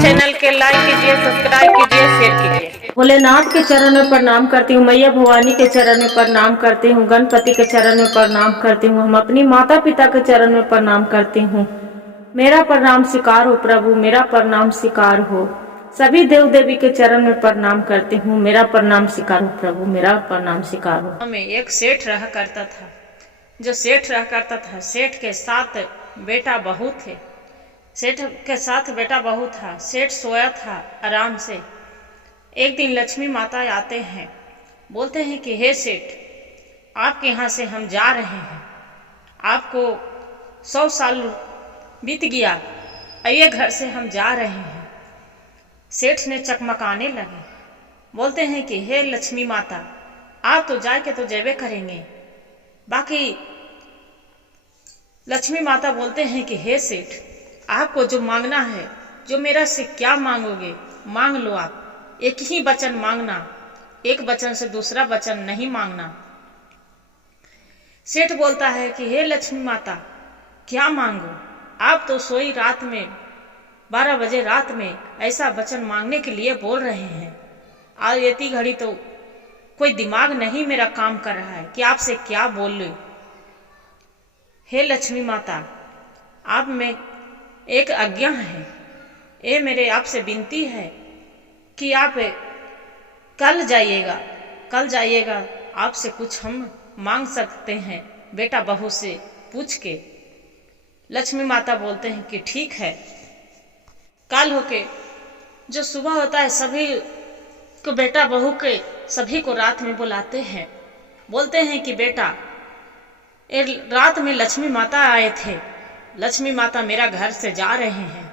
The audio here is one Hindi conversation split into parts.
चैनल के लाइक कीजिए, सब्सक्राइब कीजिए, शेयर कीजिए। भोलेनाथ के चरण में प्रणाम करती हूँ, मैया भवानी के चरण में प्रणाम करती हूँ, गणपति के चरण में प्रणाम करती हूँ, हम अपनी माता पिता के चरण में प्रणाम करती हूँ। मेरा प्रणाम स्वीकार हो प्रभु, मेरा प्रणाम स्वीकार हो। सभी देव देवी के चरण में प्रणाम करती हूँ, मेरा प्रणाम स्वीकार हो प्रभु, मेरा प्रणाम स्वीकार हो। हमें एक सेठ रहा करता था। जो सेठ रहा करता था, सेठ के साथ बेटा बहू थे। सेठ के साथ बेटा बहू था। सेठ सोया था आराम से। एक दिन लक्ष्मी माता आते हैं, बोलते हैं कि हे सेठ, आपके यहाँ से हम जा रहे हैं, आपको 100 साल बीत गया, आइए घर से हम जा रहे हैं। सेठ ने चकमकाने लगे, बोलते हैं कि हे लक्ष्मी माता, आप तो जाए के तो जेबे करेंगे। बाकी लक्ष्मी माता बोलते हैं कि हे सेठ, आपको जो मांगना है, जो मेरा से क्या मांगोगे मांग लो। आप एक ही वचन मांगना, एक वचन से दूसरा वचन नहीं मांगना। सेठ बोलता है कि हे लक्ष्मी माता, क्या मांगो? आप तो सोई रात में 12 बजे रात में ऐसा वचन मांगने के लिए बोल रहे हैं। आज इतनी घड़ी तो कोई दिमाग नहीं मेरा काम कर रहा है कि आपसे क्या बोल लूं। हे लक्ष्मी माता, आप में एक आज्ञा है, ये मेरे आपसे विनती है कि आप कल जाइएगा, आपसे कुछ हम मांग सकते हैं, बेटा बहू से पूछ के। लक्ष्मी माता बोलते हैं कि ठीक है। कल होके जो सुबह होता है, सभी को बेटा बहू के सभी को रात में बुलाते हैं, बोलते हैं कि बेटा, रात में लक्ष्मी माता आए थे, लक्ष्मी माता मेरा घर से जा रहे हैं,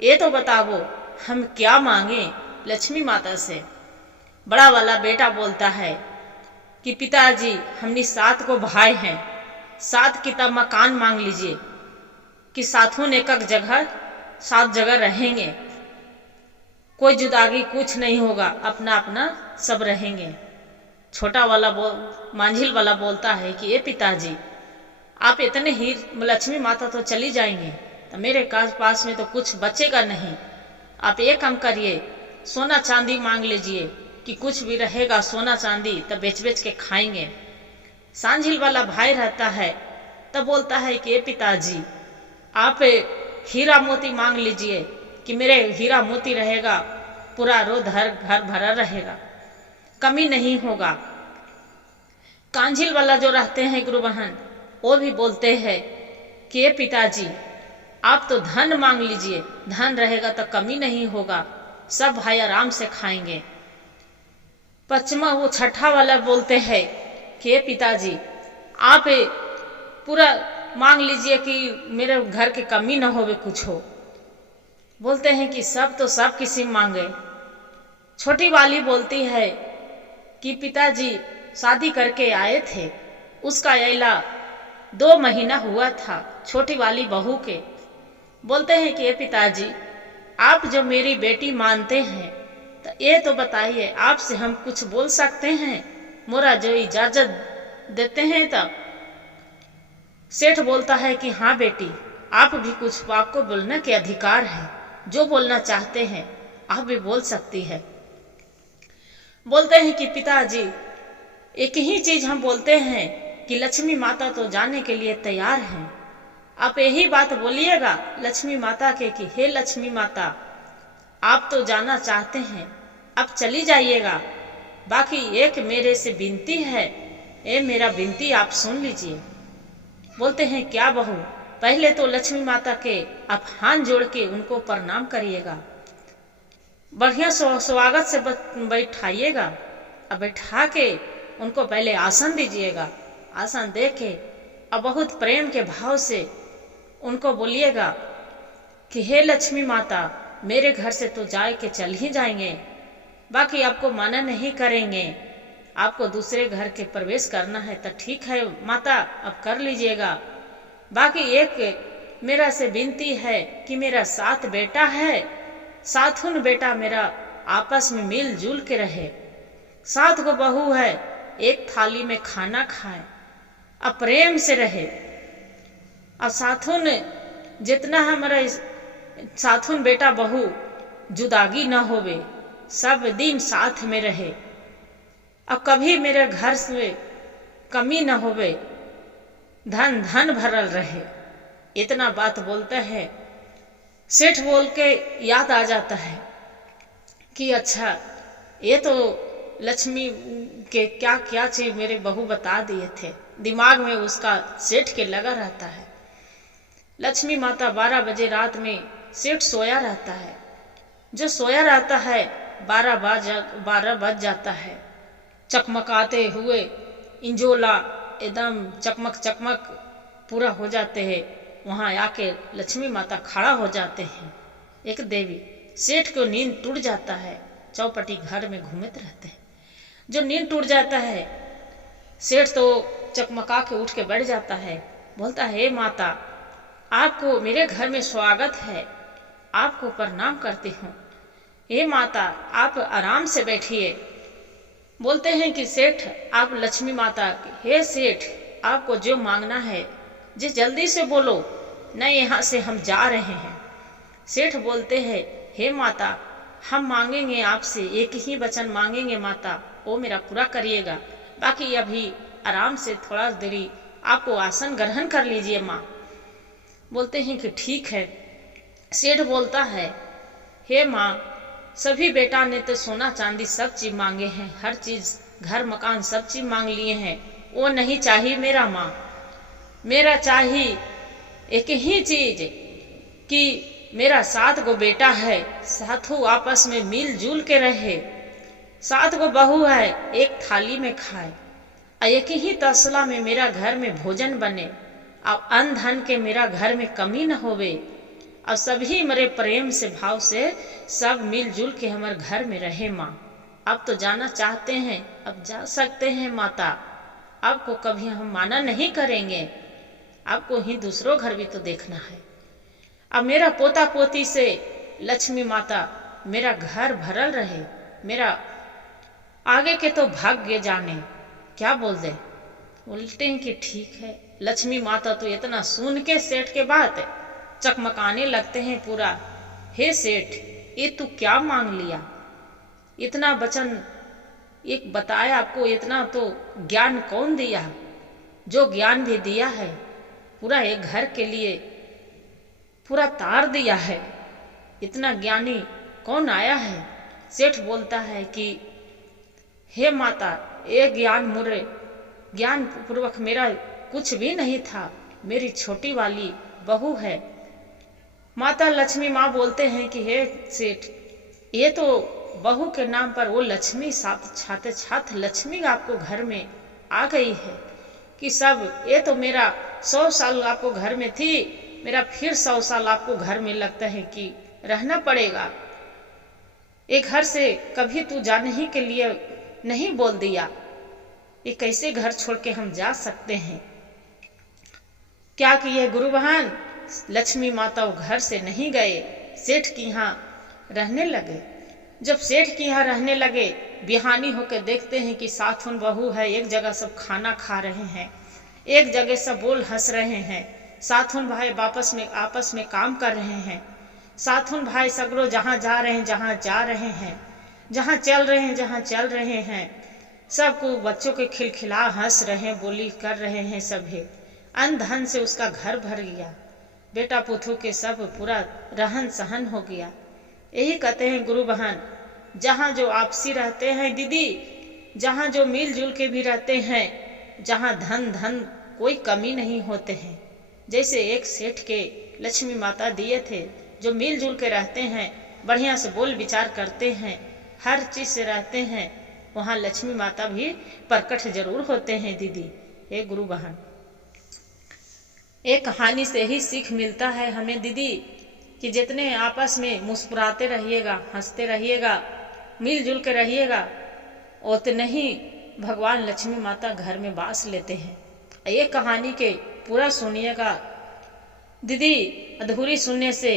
ये तो बताओ हम क्या मांगे लक्ष्मी माता से। बड़ा वाला बेटा बोलता है कि पिताजी, हमने 7 को भाई हैं, 7 की तब मकान मांग लीजिए कि साथों ने एक जगह 7 जगह रहेंगे, कोई जुदागी कुछ नहीं होगा, अपना अपना सब रहेंगे। छोटा वाला मांझिल वाला बोलता है कि ये पिताजी, आप इतने ही लक्ष्मी माता तो चली जाएंगे तो मेरे पास में तो कुछ बचेगा नहीं। आप एक काम करिए, सोना चांदी मांग लीजिए कि कुछ भी रहेगा सोना चांदी तब बेच बेच के खाएंगे। सांझिल वाला भाई रहता है तब बोलता है कि ये पिताजी, आप हीरा मोती मांग लीजिए कि मेरे हीरा मोती रहेगा, पूरा रोज घर भरा रहेगा, कमी नहीं होगा। कांझिल वाला जो रहते हैं गुरु बहन, वो भी बोलते हैं कि ये पिताजी, आप तो धन मांग लीजिए, धन रहेगा तो कमी नहीं होगा, सब भाई आराम से खाएंगे। पश्चिमा वो छठा वाला बोलते हैं कि ये पिताजी, आप पूरा मांग लीजिए कि मेरे घर के कमी ना होवे कुछ हो। बोलते हैं कि सब तो सब किसी मांगे। छोटी वाली बोलती है कि पिताजी, शादी करके आए थे, उसका अयला 2 महीना हुआ था छोटी वाली बहू के। बोलते हैं कि ये पिताजी, आप जो मेरी बेटी मानते हैं तो ये तो बताइए, आपसे हम कुछ बोल सकते हैं, मोरा जो इजाजत देते हैं तब। सेठ बोलता है कि हाँ बेटी, आप भी कुछ, आपको बोलने के अधिकार है, जो बोलना चाहते हैं आप भी बोल सकती है। बोलते हैं कि पिताजी, एक ही चीज हम बोलते हैं कि लक्ष्मी माता तो जाने के लिए तैयार हैं, आप यही बात बोलिएगा लक्ष्मी माता के कि हे लक्ष्मी माता, आप तो जाना चाहते हैं, आप चली जाइएगा। बाकी एक मेरे से विनती है, ये मेरा विनती आप सुन लीजिए। बोलते हैं क्या बहू, पहले तो लक्ष्मी माता के आप हाथ जोड़ के उनको प्रणाम करिएगा, बढ़िया स्वागत से बैठाइएगा, अब बैठा के उनको पहले आसन दीजिएगा। आसन दे के अब बहुत प्रेम के भाव से उनको बोलिएगा कि हे लक्ष्मी माता, मेरे घर से तो जाए के चल ही जाएंगे, बाकी आपको मना नहीं करेंगे, आपको दूसरे घर के प्रवेश करना है तो ठीक है माता, अब कर लीजिएगा। बाकी एक मेरा से विनती है कि मेरा 7 बेटा है, 7 बेटा मेरा आपस में मिलजुल के रहे, 7 को बहू है, एक थाली में खाना खाए, अब प्रेम से रहे, और 7 जितना हमारा साथुन बेटा बहू जुदागी न होवे, सब दिन साथ में रहे, अब कभी मेरे घर से कमी न होवे, धन धन भरल रहे। इतना बात बोलता है। सेठ बोल के याद आ जाता है कि अच्छा ये तो लक्ष्मी के क्या क्या चीज मेरे बहू बता दिए थे। दिमाग में उसका सेठ के लगा रहता है। लक्ष्मी माता 12 बजे रात में सेठ सोया रहता है। जो सोया रहता है 12 बज जाता है। चकमकाते हुए इंजोला एकदम चकमक चकमक पूरा हो जाते हैं। वहां आके लक्ष्मी माता खड़ा हो जाते हैं। एक देवी सेठ को नींद टूट जाता है। चौपटी घर में घूमते रहते हैं। जो नींद टूट जाता है, सेठ तो चकमका के उठ के बैठ जाता है। बोलता है, हे माता, आपको मेरे घर में स्वागत है, आपको प्रणाम करती हूँ। हे माता, आप आराम से बैठिए। बोलते हैं कि सेठ, आप लक्ष्मी माता, हे सेठ, आपको जो मांगना है जी जल्दी से बोलो, नहीं यहाँ से हम जा रहे हैं। सेठ बोलते हैं, हे माता, हम मांगेंगे आपसे, एक ही वचन मांगेंगे माता, वो मेरा पूरा करिएगा। बाकी अभी आराम से थोड़ा देरी आपको आसन ग्रहण कर लीजिए माँ। बोलते हैं कि ठीक है। सेठ बोलता है, हे माँ, सभी बेटा ने तो सोना चांदी सब चीज मांगे हैं, हर चीज घर मकान सब चीज मांग लिए हैं, वो नहीं चाहिए मेरा माँ। मेरा चाहिए एक ही चीज कि मेरा 7 गो बेटा है, साथों आपस में मिलजुल के रहे, 7 गो बहू है, एक थाली में खाए, और एक ही तसला में मेरा घर में भोजन बने, अब अन्न धन के मेरा घर में कमी न होवे, और सभी मेरे प्रेम से भाव से सब मिलजुल के हमारे घर में रहे माँ। अब तो जाना चाहते हैं, अब जा सकते हैं माता, आपको कभी हम माना नहीं करेंगे, आपको ही दूसरों घर भी तो देखना है। अब मेरा पोता पोती से लक्ष्मी माता मेरा घर भरल रहे, मेरा आगे के तो भाग्य जाने। क्या बोल दे? बोलते हैं कि ठीक है। लक्ष्मी माता तो इतना सुन के सेठ के बात चकमकाने लगते हैं पूरा। हे सेठ, ये तू क्या मांग लिया? इतना वचन एक बताया आपको, इतना तो ज्ञान कौन दिया? जो ज्ञान भी दिया है पूरा एक घर के लिए पूरा तार दिया है, इतना ज्ञानी कौन आया है? सेठ बोलता है कि हे माता, ये ज्ञान मुरे ज्ञान पूर्वक मेरा कुछ भी नहीं था, मेरी छोटी वाली बहू है। माता लक्ष्मी माँ बोलते हैं कि हे सेठ, ये तो बहू के नाम पर वो लक्ष्मी साथ छाते छात लक्ष्मी आपको घर में आ गई है कि सब, ये तो मेरा 100 साल आपको घर में थी, मेरा फिर 100 साल आपको घर में लगता है कि रहना पड़ेगा। एक घर से कभी तू जाने के लिए नहीं बोल दिया, ये कैसे घर छोड़ के हम जा सकते हैं? क्या किए गुरु बहन? लक्ष्मी माता वो घर से नहीं गए, सेठ के यहाँ रहने लगे। जब सेठ के यहाँ रहने लगे, बिहानी होकर देखते हैं कि साथुन बहू है, एक जगह सब खाना खा रहे हैं, एक जगह सब बोल हंस रहे हैं, साथुन भाई आपस में काम कर रहे हैं, साथुन भाई सगरो जहाँ जा रहे हैं, जहाँ जा रहे हैं, जहाँ चल रहे हैं, जहाँ चल रहे हैं, सबको बच्चों के खिलखिला हंस रहे हैं, बोली कर रहे हैं। सभी अन्न धन से उसका घर भर गया, बेटा पुथु के सब पूरा रहन सहन हो गया। यही कहते हैं गुरु बहन, जहाँ जो आपसी रहते हैं दीदी, जहाँ जो मिलजुल के भी रहते हैं, जहाँ धन कोई कमी नहीं होते हैं। जैसे एक सेठ के लक्ष्मी माता दिए थे, जो मिलजुल के रहते हैं, बढ़िया से बोल विचार करते हैं, हर चीज से रहते हैं, वहाँ लक्ष्मी माता भी प्रकट जरूर होते हैं दीदी। हे गुरु बहन, एक कहानी से ही सीख मिलता है हमें दीदी कि जितने आपस में मुस्कुराते रहिएगा, हंसते रहिएगा, मिलजुल के रहिएगा, उतने ही भगवान लक्ष्मी माता घर में बास लेते हैं। ये कहानी के पूरा सुनिएगा दीदी, अधूरी सुनने से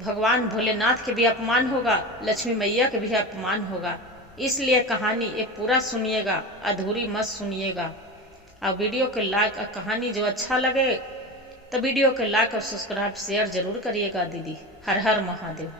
भगवान भोलेनाथ के भी अपमान होगा, लक्ष्मी मैया के भी अपमान होगा। इसलिए कहानी एक पूरा सुनिएगा, अधूरी मत सुनिएगा। और वीडियो के लाइक, कहानी जो अच्छा लगे तो वीडियो को लाइक और सब्सक्राइब शेयर जरूर करिएगा दीदी। हर हर महादेव।